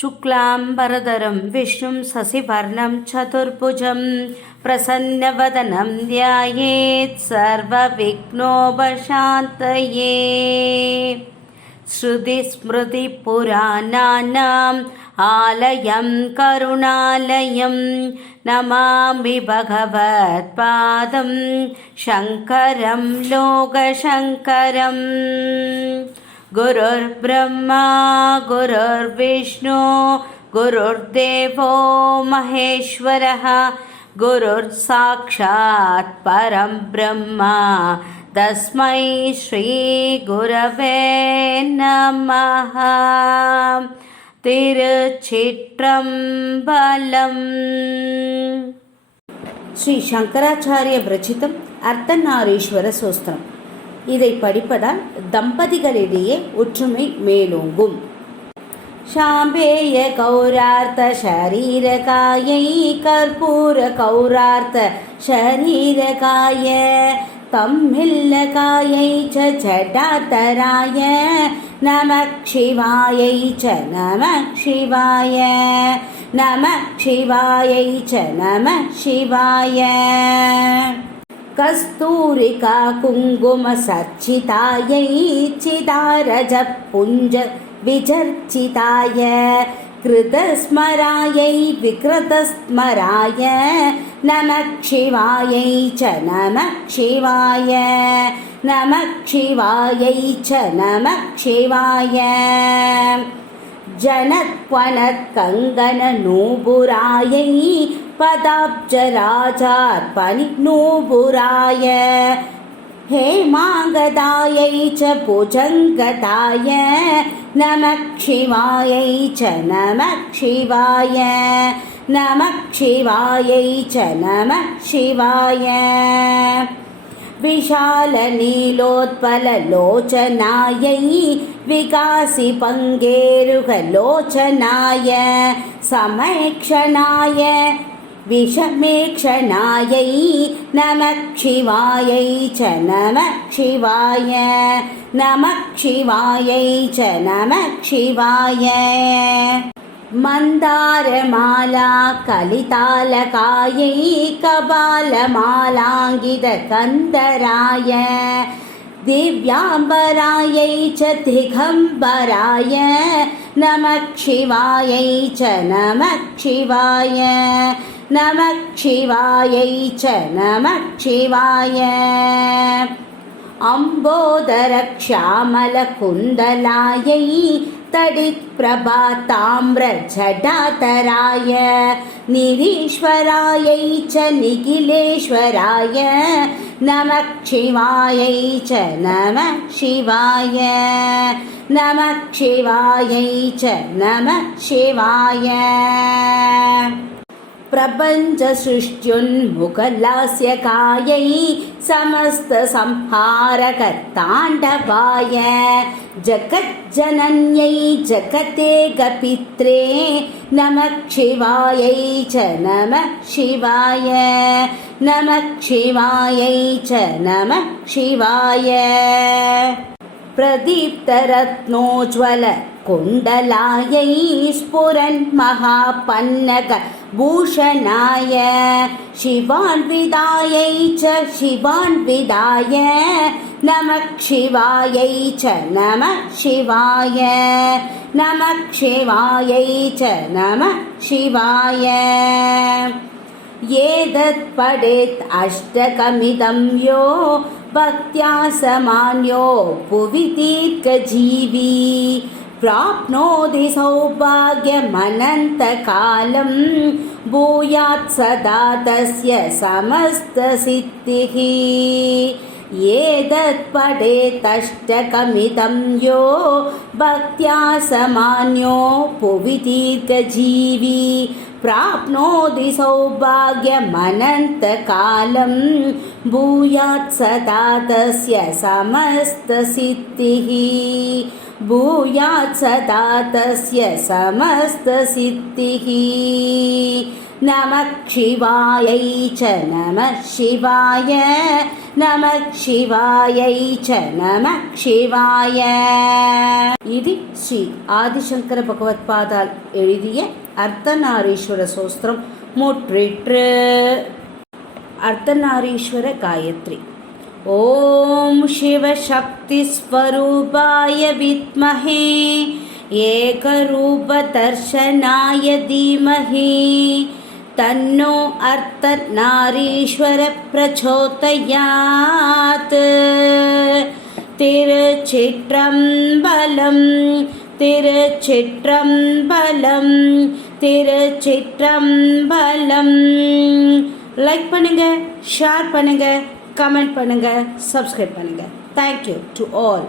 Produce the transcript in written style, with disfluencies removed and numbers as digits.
शुक्लाम्बरधरं विष्णुं शशिवर्णं चतुर्भुजं प्रसन्नवदनं ध्यायेत् सर्वविघ्नोपशान्तये। श्रुतिस्मृतिपुराणानाम् आलयं करुणालयं नमामि भगवत्पादं शङ्करं लोकशङ्करम्। गुरुर्ब्रह्मा गुरुर्विष्णु गुरुर्देवो महेश्वरः गुरुर्साक्षात् परं ब्रह्म तस्मै श्रीगुरवे नमः। திருச்சிற்றம்பலம். ஸ்ரீ சங்கராச்சாரிய விரச்சிதம் அர்த்தநாரீஸ்வர சோஸ்திரம். இதை படிப்பதால் தம்பதிகளிடையே ஒற்றுமை மேலோங்கும். சாம்பேய கௌரார்த்த ஷரீரகாயை கற்பூர கௌரார்த்த ஷரீரகாய தம்மில்லகாயை ஜடாதராய நமக் சிவாயை ச நமக் சிவாய நமக் சிவாயை ச நமக் சிவாய. கஸ்தூரிகா குங்கும சர்ச்சிதாயை சிதாரஜ புஞ்ச விசர்ச்சிதாய கிருதஸ்மராயை விக்ரதஸ்மராய நமக் சிவாயை ச நமக் சிவாய நமக் சிவாயை ச நமக் சிவாய. ஜனத்வனத் கங்கன நூபுராயை பதாப்ஜராஜார்பணி நூபுராய ஹேமாங்கதாயை ச புஜங்கதாய நமக் சிவாயை ச நமக் சிவாய நமக் சிவாயை ச நமக் சிவாய. விஷால நீலோத்பல லோச்சனாயை விகாசி பங்கேருக லோச்சனாய சமேக்ஷணாய விஷமேக்ஷணாயை நமக் சிவாயை ச நமக் சிவாய நமக் சிவாயை ச நமக் சிவாய. மந்தாரமாலா கலிதாலகாயை கபாலமாலாங்கித கந்தராய திவ்யாம்பராயை ச திகம்பராய நமக் சிவாயை ச நமக் சிவாய நமக் சிவாயை ச நமக் சிவாய. அம்போதரக்ஷாமல குந்தலாயை தடித் பிரபா தாம்ர ஜடாதராய நிரீஸ்வராயை ச நிகிலேஸ்வராய நமக் சிவாயை ச நமக் சிவாய நமக் சிவாயை ச நமக் சிவாய. பிரபஞ்ச சிருஷ்டியுன்முகலாஸ்யகாயை சமஸ்த சம்ஹாரக தாண்டவாய ஜகஜ்ஜனன்யை ஜகதேக பித்ரே நமக் சிவாயை ச நமக் சிவாய நமக் சிவாயை ச நமக் சிவாய. பிரதீப்தரத்னோஜ்வல குண்டலாயை ஸ்புரன் மகாபன்னக பூஷணாய சிவான்விதாயை ச சிவான்விதாய நமக் சிவாயை ச நமக் சிவாய நமக் சிவாயை ச நமக் சிவாய. ஏதத் படேத் அஷ்டகமிதம் யோ பக்த்யா சமான்யோ புவி தீர்க்கஜீவி प्राप्नोति सौभाग्यमनन्तकालं भूयात् सदा तस्य समस्तसिद्धिः. एतत् पठेदष्टकमिदं यो भक्त्या समान्यो भुवि दीर्घजीवी प्राप्नोति सौभाग्यमनन्तकालं भूयात् सदा तस्य समस्तसिद्धिः. भूयात् सदा तस्य समस्तसिद्धिः नमः शिवायै च नमः शिवाय नमः शिवायै च नमः शिवाय. இது ஸ்ரீ ஆதிசங்கர பகவத்பாதால் எழுதிய அர்த்தநாரீஸ்வர சோஸ்திரம் முற்றிற்று. அர்த்தநாரீஸ்வர காயத்ரி. ஓம் சிவசக்திஸ்வரூபாய வித்மஹே ஏகரூபதர்ஷனாய தீமஹி தன்னோ அர்த்தநாரீஸ்வர பிரச்சோதயாத். திருச்சிற்றம்பலம் திருச்சிற்றம்பலம் திருச்சிற்றம்பலம். லைக் பண்ணுங்க, ஷேர் பண்ணுங்க, கமெண்ட் பண்ணுங்க, சப்ஸ்கிரைப் பண்ணுங்க. Thank you to all.